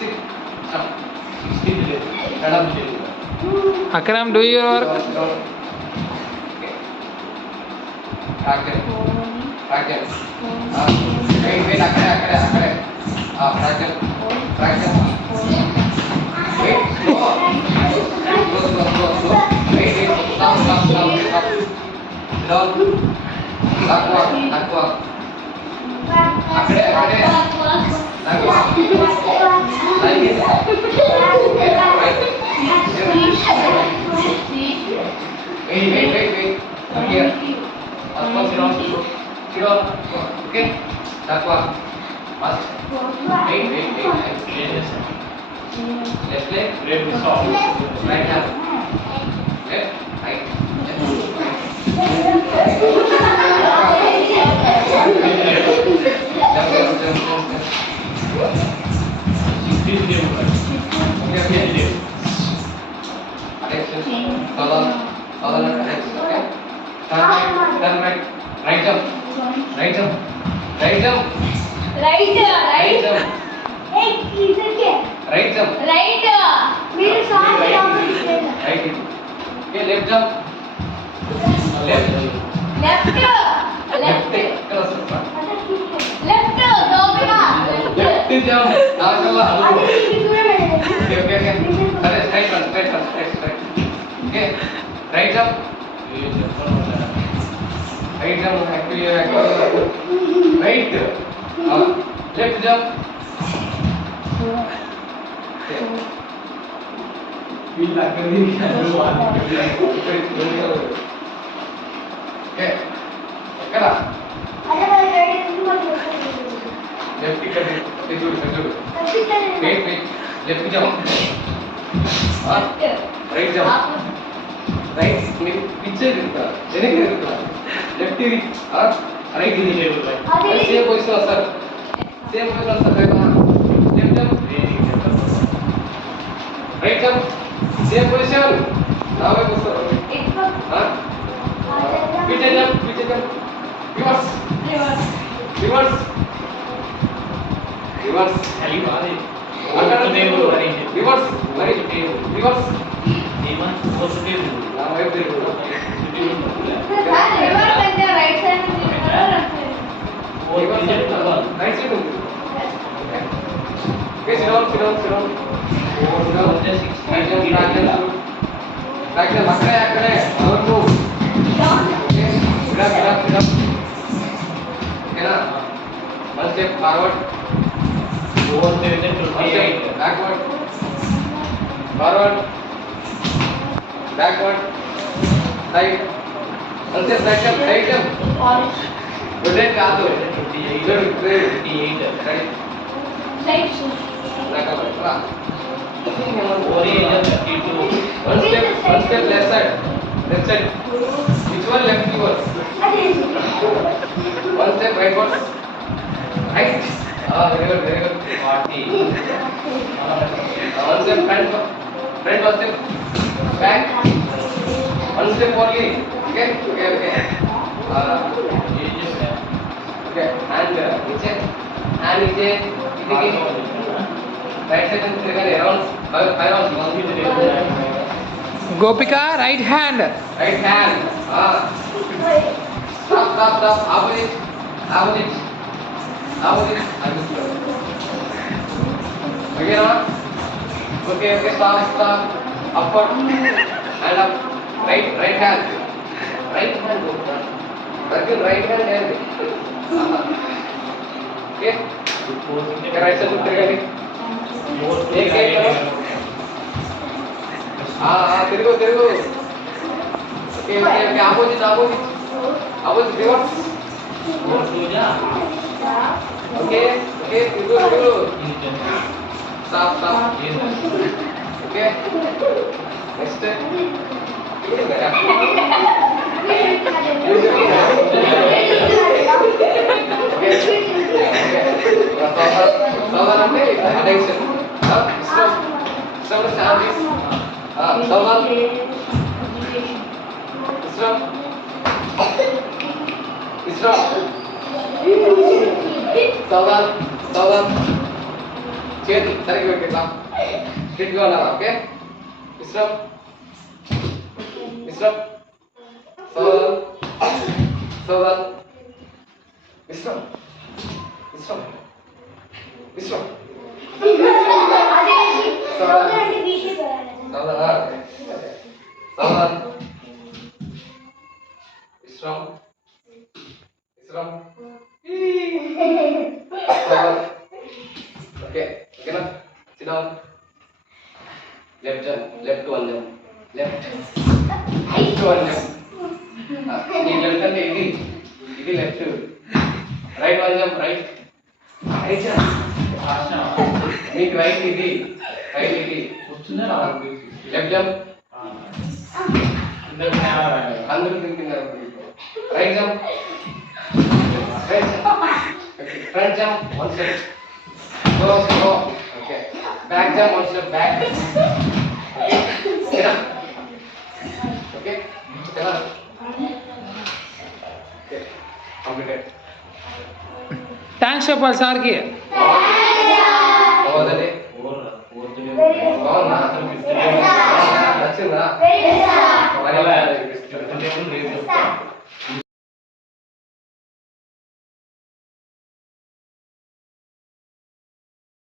Sit. Up. 16 minutes. Madam, Akram, do your work. Okay. Fracture. Fracture. Wait. Akade. Fracture. Wait. Slow. Wait. Stop. Down. Backward. Akade. Backward. Like this. Wait. Come here. Sit down. Okay. Backward. Fast. Wait. Left leg. Right hand. Left. Right. Turn right. Right jump. మీరు song Right. Okay, left jump. Left. Left jump. Okay. Straight one. Okay. Right jump. Right jump. Actually. Right. Left jump. Okay. Okay. Kada. Left ఇక్కడ చూడు. Wait. Left jump. Right jump. Right. మీకు picture ఇరుకుతా. వెనక్కి ఇరుకుతా. Left ఇది. Right ఇది. Same position వస్తారు. Left jump. Right jump. Same position. Now we go. Pitch jump. Reverse. Reverse. Reverse. Now I will go. Right side Right side. Okay, sit down. Akade. Don't move. Okay. Sit up. Okay na? One step forward. One step backward. Forward. Backward. Side. One step right jump. Rotate kaadu. 28. Ready? Right. One step left side. Which one left yours? One step rightwards. Right. Very good. One step front one step back. One step only. Okay. Okay. Hand niche. Right side and around 5 hours. Gopika, right hand. Right hand. Stop. Opposite. Okay, now. Okay. Stop. Upward and up. Right hand. Right hand. Right hand. Okay. Right side look करो. तिरगो. Okay. Opposite reverse. Okay. Tiru. Stop. Okay. Next. Attention. Stop. చేతి సరిగ్గా పెట్టిట్లా స్ట్రిక్ట్గా ఉండాలి okay Vishram Vishram సోదల్ సోదల్ Vishram Vishram Vishram అదే సోదరుడి వీటి సోదల్ సోదల్ Vishram Vishram సోదల్ okay ఓకేనా sit down left jump left one jump left one jump నీ left అంటే ఇది left right one jump right jump నీకు right ఇది left jump అందరూ తింటున్నారు right jump okay front jump one step slow okay back jump one step back okay get up okay get up okay completed thanks చెప్పాలి సార్కి. బాగుందండి బాగుందా నచ్చిందా Very good. మరి